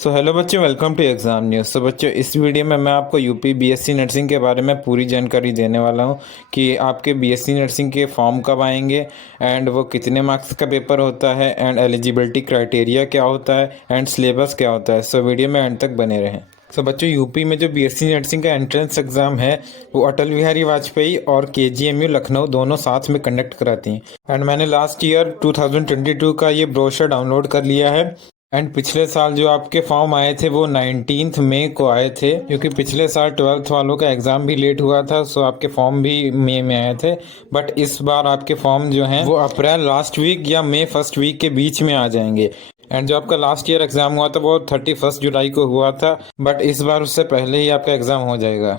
So hello बच्चों, welcome to exam news. सो बच्चों, इस वीडियो में मैं आपको यूपी बीएससी नर्सिंग के बारे में पूरी जानकारी देने वाला हूं कि आपके बीएससी नर्सिंग के फॉर्म कब आएंगे एंड वो कितने मार्क्स का पेपर होता है एंड एलिजिबिलिटी क्राइटेरिया क्या होता है एंड सिलेबस क्या होता है। सो वीडियो में एंड तक बने रहें। सो बच्चों, यूपी में जो बीएससी नर्सिंग का एंट्रेंस एग्ज़ाम है वो अटल बिहारी वाजपेयी और केजीएमयू लखनऊ दोनों साथ में कंडक्ट कराती हैं। एंड मैंने लास्ट ईयर 2022 का ये ब्रोशर डाउनलोड कर लिया है। एंड पिछले साल जो आपके फॉर्म आए थे वो 19 मई को आए थे, क्योंकि पिछले साल 12th वालों का एग्ज़ाम भी लेट हुआ था, सो आपके फॉर्म भी मई में आए थे। बट इस बार आपके फॉर्म जो हैं वो अप्रैल लास्ट वीक या मई फर्स्ट वीक के बीच में आ जाएंगे। एंड जो आपका लास्ट ईयर एग्ज़ाम हुआ था वो 31 जुलाई को हुआ था, बट इस बार उससे पहले ही आपका एग्ज़ाम हो जाएगा।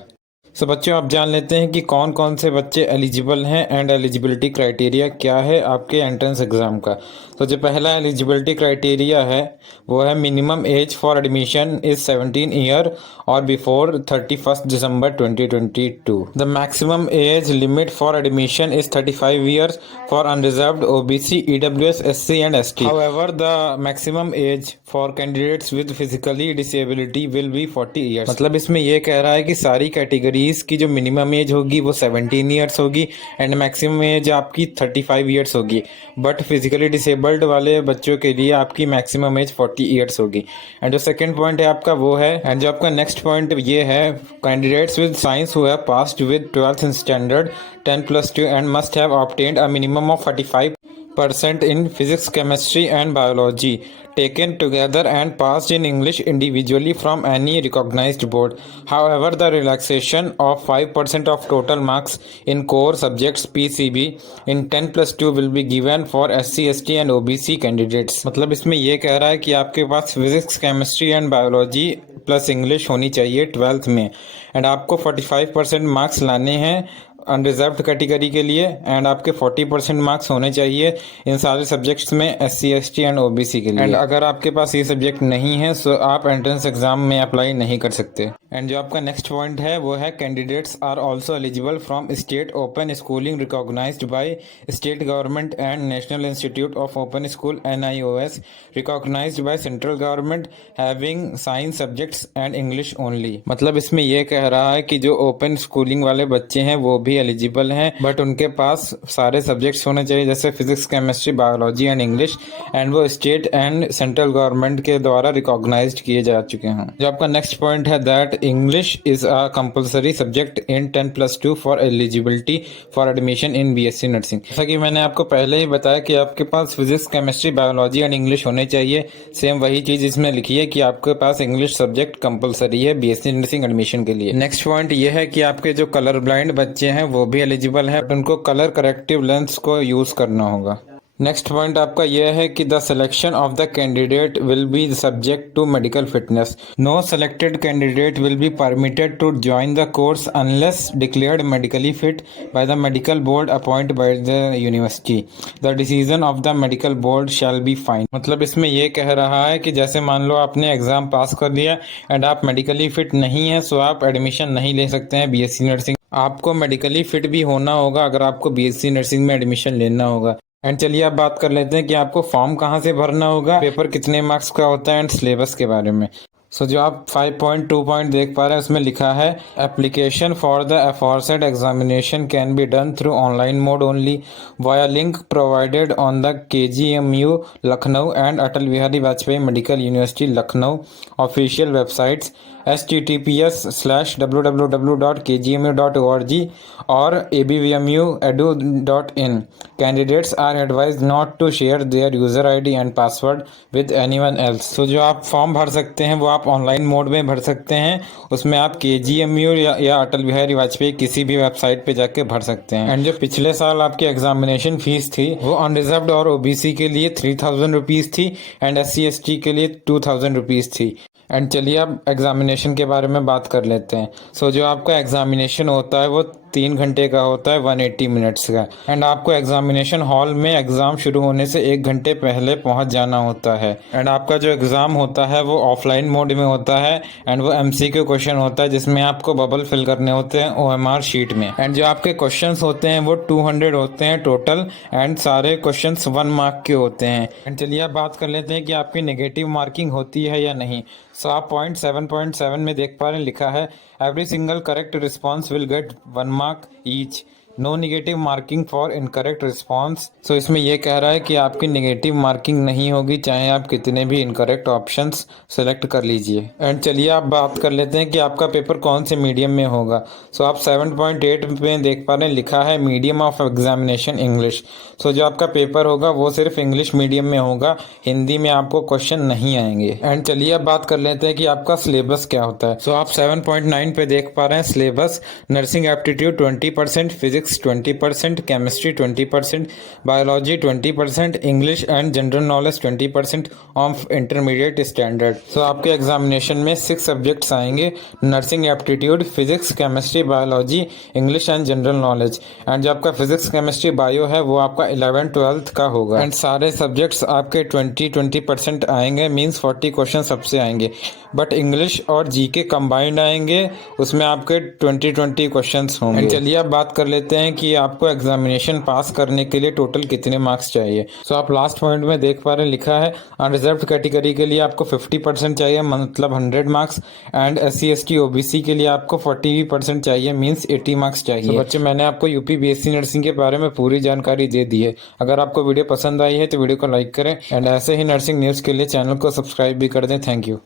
सो बच्चों, आप जान लेते हैं कि कौन कौन से बच्चे एलिजिबल हैं एंड एलिजिबिलिटी क्राइटेरिया क्या है आपके एंट्रेंस एग्ज़ाम का। तो जो पहला एलिजिबिलिटी क्राइटेरिया है वो है minimum age for admission is 17 year और before 31 December 2022। The maximum age limit for admission is 35 years for unreserved OBC, EWS, SC and ST. However the maximum age for candidates with physically disability will be 40 years. मतलब इसमें यह कह रहा है कि सारी category की जो मिनिमम एज होगी वो 17 ईयर्स होगी एंड मैक्सिमम एज आपकी 35 ईयर्स होगी। बट फिजिकली डिसेबल्ड वाले बच्चों के लिए आपकी मैक्सिमम एज 40 ईयर्स होगी। एंड जो सेकंड पॉइंट है आपका वो है, एंड जो आपका नेक्स्ट पॉइंट ये है, candidates with science who have passed with 12th standard 10+2 and must have obtained a minimum of 45% in physics, chemistry and biology taken together and passed in English individually from any recognized board. However, the relaxation of 5% of total marks in core subjects PCB in 10+2 will be given for SC, ST and OBC candidates. मतलब इसमें ये कह रहा है कि आपके पास physics, chemistry and biology plus English होनी चाहिए 12th में, एंड आपको 45% मार्क्स लाने हैं अनरिजर्व्ड कैटेगरी के लिए, एंड आपके 40% मार्क्स होने चाहिए इन सारे सब्जेक्ट्स में SC, ST एंड OBC के लिए। एंड अगर आपके पास ये सब्जेक्ट नहीं है सो आप एंट्रेंस एग्जाम में अप्लाई नहीं कर सकते। एंड जो आपका नेक्स्ट पॉइंट है वो है, candidates are also eligible from state open schooling recognised by state government and national institute of open school NIOS recognised by central government having science subjects and English only. मतलब इसमें यह कह रहा है कि जो ओपन स्कूलिंग वाले बच्चे हैं वो भी एलिजिबल हैं, बट उनके पास सारे सब्जेक्ट्स होने चाहिए जैसे physics, chemistry, biology and English, and वो स्टेट एंड सेंट्रल गवर्नमेंट के द्वारा रिकॉग्नाइज्ड किए जा चुके हैं। जो आपका नेक्स्ट पॉइंट है, that English is a compulsory subject in 10+2 for eligibility for admission in BSc nursing. जैसा कि मैंने आपको पहले ही बताया कि आपके पास physics, chemistry, biology and English होने चाहिए। सेम वही चीज इसमें लिखी है कि आपके पास इंग्लिश सब्जेक्ट कंपल्सरी है बीएससी नर्सिंग एडमिशन के लिए। नेक्स्ट पॉइंट ये है कि आपके जो कलर ब्लाइंड बच्चे हैं वो भी एलिजिबल है, बट उनको कलर करेक्टिव लेंस को यूज करना होगा। नेक्स्ट पॉइंट आपका यह है कि the selection of the candidate will be subject to medical fitness. No selected candidate will be permitted to join the course unless declared medically fit by the medical board appointed by the university. The decision of the medical board shall be fine. मतलब इसमें यह कह रहा है कि जैसे मान लो आपने एग्जाम पास कर लिया एंड आप मेडिकली फिट नहीं है सो आप एडमिशन नहीं ले सकते हैं बीएससी नर्सिंग। आपको मेडिकली फिट भी होना होगा अगर आपको बीएससी नर्सिंग में एडमिशन लेना होगा। एंड चलिए आप बात कर लेते हैं कि आपको फॉर्म कहाँ से भरना होगा, पेपर कितने मार्क्स का होता है एंड सिलेबस के बारे में। सो जो आप 5.2 पॉइंट देख पा रहे हैं उसमें लिखा है, application for the aforesaid examination can be done through online mode only via link provided on the KGMU Lucknow and Atal Bihari Vajpayee medical university Lucknow official websites https://www.kgmu.org और abvmu.edu.in. Candidates are advised not to share their user ID and password with anyone else. तो जो आप form भर सकते हैं वो आप online mode में भर सकते हैं। उसमें आप KGMU या अटल बिहारी वाजपेयी किसी भी वेबसाइट पे जाके भर सकते हैं। एंड जो पिछले साल आपकी एग्जामिनेशन फीस थी वो अनरिजर्व्ड और OBC के लिए 3000 रुपीज़ थी एंड SC ST के लिए 2000 रुपीज़ थी। एंड चलिए अब एग्जामिनेशन के बारे में बात कर लेते हैं। जो आपका एग्जामिनेशन होता है वो 3 घंटे का होता है, 180 मिनट्स का। एंड आपको एग्जामिनेशन हॉल में एग्ज़ाम शुरू होने से 1 घंटे पहले पहुंच जाना होता है। एंड आपका जो एग्ज़ाम होता है वो ऑफलाइन मोड में होता है। एंड वो MCQ क्वेश्चन होता है जिसमें आपको बबल फिल करने होते हैं OMR शीट में। एंड जो आपके क्वेश्चंस होते हैं वो 200 होते हैं टोटल। एंड सारे क्वेश्चंस 1 मार्क के होते हैं। एंड चलिए अब बात कर लेते हैं कि आपकी नेगेटिव मार्किंग होती है या नहीं। आप पॉइंट 7.7 में देख पा रहे हैं, लिखा है every single correct response will get 1 mark each, no negative marking for incorrect response. इसमें यह कह रहा है कि आपकी नेगेटिव मार्किंग नहीं होगी चाहे आप कितने भी इनकरेक्ट ऑप्शंस सेलेक्ट कर लीजिए। एंड चलिए आप बात कर लेते हैं कि आपका पेपर कौन से मीडियम में होगा। आप 7.8 में देख पा रहे हैं, लिखा है मीडियम ऑफ एग्जामिनेशन इंग्लिश। जो आपका पेपर होगा वो सिर्फ इंग्लिश मीडियम में होगा, हिंदी में आपको क्वेश्चन नहीं आएंगे। एंड चलिए अब बात कर लेते हैं कि आपका सिलेबस क्या होता है। आप 7.9 पे देख पा रहे हैं syllabus, nursing aptitude 20%, physics 20%, chemistry 20%, biology 20%, English and general knowledge 20% of intermediate standard. आपके एग्जामिनेशन में 6 सब्जेक्ट्स आएंगे, nursing aptitude, physics, chemistry, biology, English and general knowledge. And जो आपका फिजिक्स, केमिस्ट्री, बायो है वो आपका 11th-12th का होगा। एंड सारे सब्जेक्ट्स आपके 20% आएंगे, मीन्स 40 क्वेश्चन सबसे आएंगे। बट इंग्लिश और जीके कंबाइंड आएंगे, उसमें आपके 20 क्वेश्चन होंगे। चलिए अब बात कर लेते हैं कि आपको एग्जामिनेशन पास करने के लिए टोटल कितने मार्क्स चाहिए। आप लास्ट पॉइंट में देख पा रहे हैं, लिखा है अनरिजर्व्ड कैटेगरी के लिए आपको 50% चाहिए, मतलब 100 marks. And SC ST OBC के लिए आपको 40% चाहिए, मीन्स 80 मार्क्स चाहिए। बच्चे, मैंने आपको UP BSc नर्सिंग के बारे में पूरी जानकारी दे दी है। अगर आपको वीडियो पसंद आई है तो वीडियो को लाइक करें एंड ऐसे ही नर्सिंग न्यूज़ के लिए चैनल को सब्सक्राइब भी कर दें। Thank you.